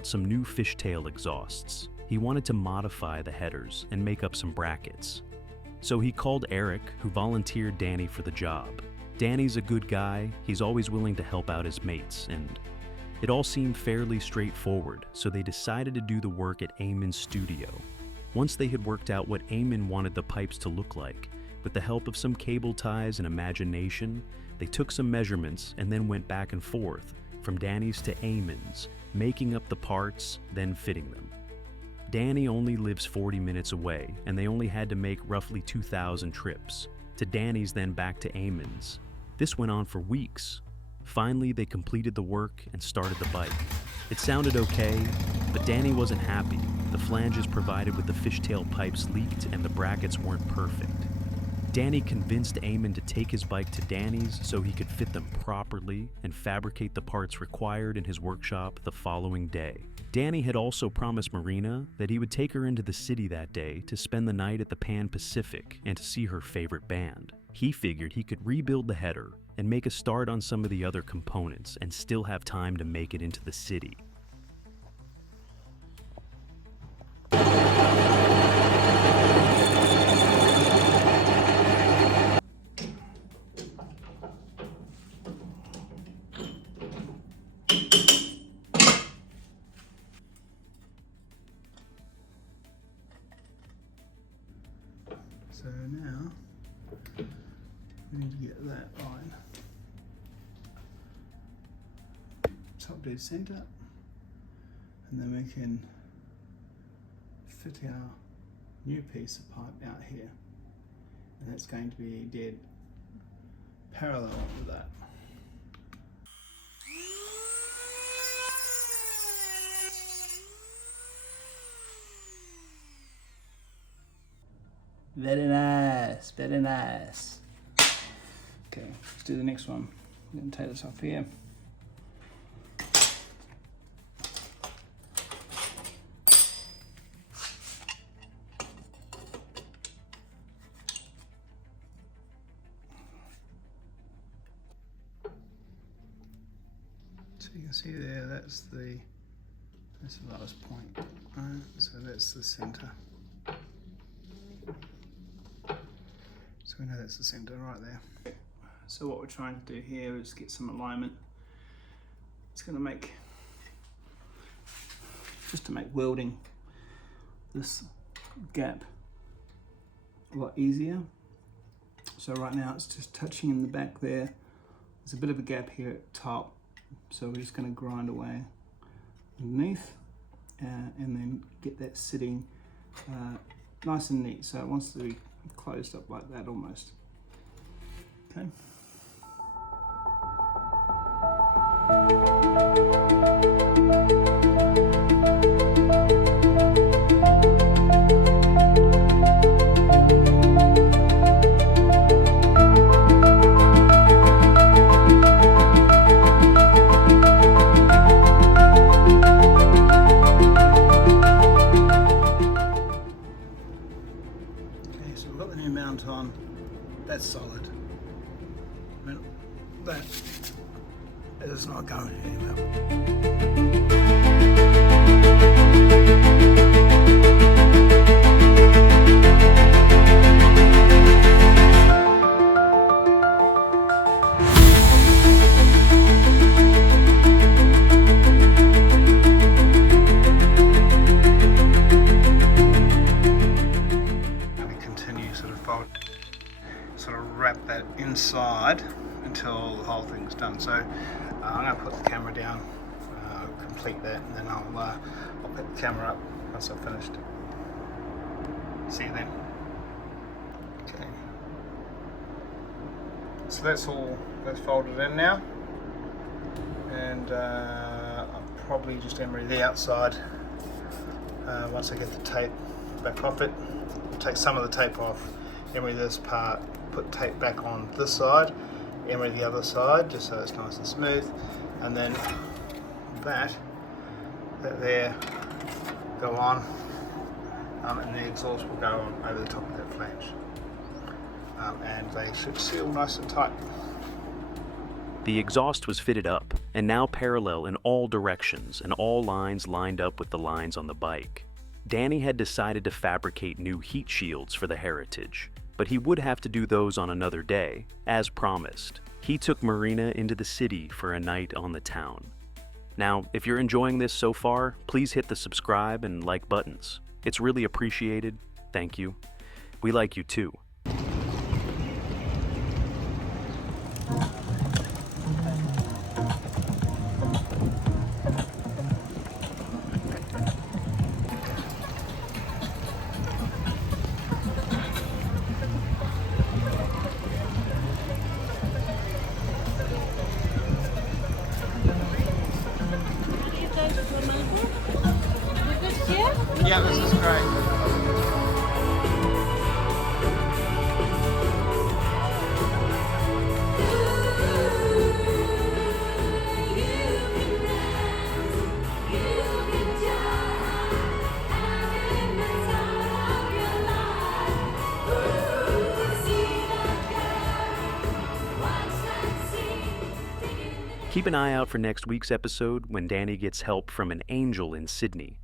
bought some new Fishtail exhausts. He wanted to modify the headers and make up some brackets. So he called Eric, who volunteered Danny for the job. Danny's a good guy, he's always willing to help out his mates, and it all seemed fairly straightforward, so they decided to do the work at Aymen's studio. Once they had worked out what Aymen wanted the pipes to look like, with the help of some cable ties and imagination, they took some measurements and then went back and forth, from Danny's to Aymen's, making up the parts, then fitting them. Danny only lives 40 minutes away, and they only had to make roughly 2,000 trips, to Danny's then back to Aymen's. This went on for weeks. Finally, they completed the work and started the bike. It sounded okay, but Danny wasn't happy. The flanges provided with the fishtail pipes leaked and the brackets weren't perfect. Danny convinced Aymen to take his bike to Danny's so he could fit them properly and fabricate the parts required in his workshop the following day. Danny had also promised Marina that he would take her into the city that day to spend the night at the Pan Pacific and to see her favorite band. He figured he could rebuild the header and make a start on some of the other components and still have time to make it into the city. So now we need to get that line top dead center, and then we can fit our new piece of pipe out here, and that's going to be dead parallel with that. Very nice, very nice. Okay, let's do the next one. I'm going to take this off here. So you can see there, that's the lowest point. Right, so that's the center. So we know that's the center right there. So what we're trying to do here is get some alignment. It's going to make, just to make welding this gap a lot easier. So right now it's just touching in the back there. There's a bit of a gap here at the top. So we're just going to grind away underneath and then get that sitting nice and neat. So it wants to be closed up like that almost. Okay. On, that's solid. I mean, that is not going anywhere. Sort of wrap that inside until the whole thing's done. So I'm going to put the camera down, complete that, and then I'll pick the camera up once I've finished. See you then. Okay. So that's folded in now, and I'll probably just emery the outside once I get the tape back off it. Take some of the tape off, emery this part, put tape back on this side, emery the other side just so it's nice and smooth, and then that there go on, and the exhaust will go on over the top of that flange, and they should seal nice and tight. The exhaust was fitted up and now parallel in all directions and all lines lined up with the lines on the bike. Danny had decided to fabricate new heat shields for the Heritage, but he would have to do those on another day, as promised. He took Marina into the city for a night on the town. Now, if you're enjoying this so far, please hit the subscribe and like buttons. It's really appreciated. Thank you. We like you too. Yeah, this is great. Keep an eye out for next week's episode when Danny gets help from an angel in Sydney